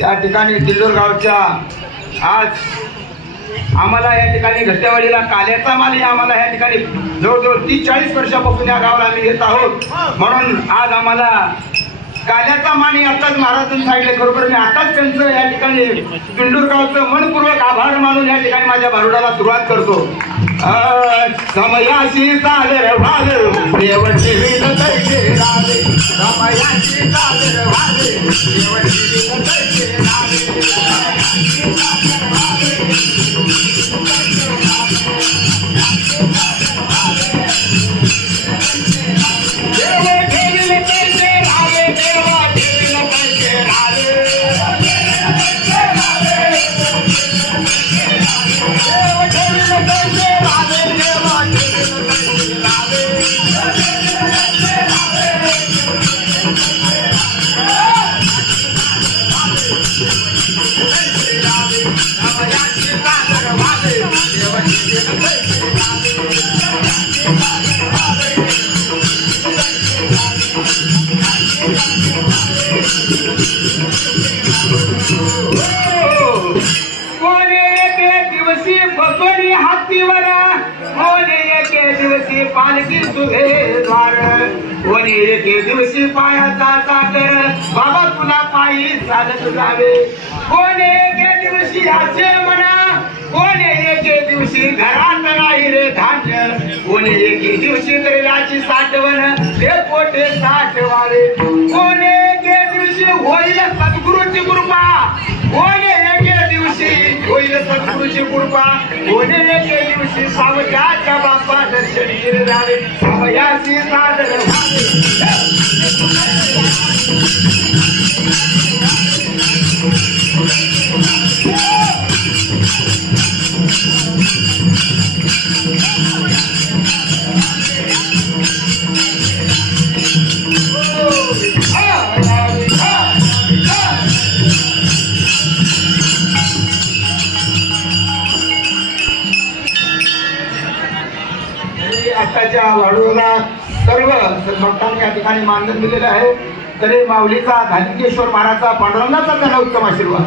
या ठिकाणी किल्लोर गावच्या आज आम्हाला या ठिकाणी घट्टेवाडीला काल्याचा माल आम्हाला या ठिकाणी जवळजवळ तीस चाळीस वर्षापासून या गावाला आम्ही येत आहोत. म्हणून आज आम्हाला काल्याचा मान आताच महाराजांनी सांगितले खरोखर मी आताच त्यांचं या ठिकाणी पिंडूर गावचं मनपूर्वक आभार मानून या ठिकाणी माझ्या भारुडाला सुरुवात करतो. 让？怎么演戏到夜晚？因为你的真心哪里？演戏到夜，कोणी एके दिवशी बसवली हातीवर कोणी एके दिवशी पालखी तुझे द्वार कोणी एके दिवशी पायाचा चाकर बाबा तुला पायी चालत जावे। कोणी एके दिवशी हाचे म्हणा? कोणी एके दिवशी घरात नाही रे धान्य? कोणी एके दिवशी तैलाची साठवण ते पोटे साठवावे. कोणी एके दिवशी होईल सद्गुरूची कृपा? कोणी होईल सद्गुरुची कृपा. कोणी एके दिवशी सावकाच्या बाप्पा दर्शन केले सावयाची सादर व्हावे आणि हक्काच्या वाढूला सर्व भक्तांनी या ठिकाणी मानधन दिलेलं आहे. तरी माऊलीचा धानिकेश्वर महाराजचा पांडुरंगाचा त्यांना उत्तम आशीर्वाद.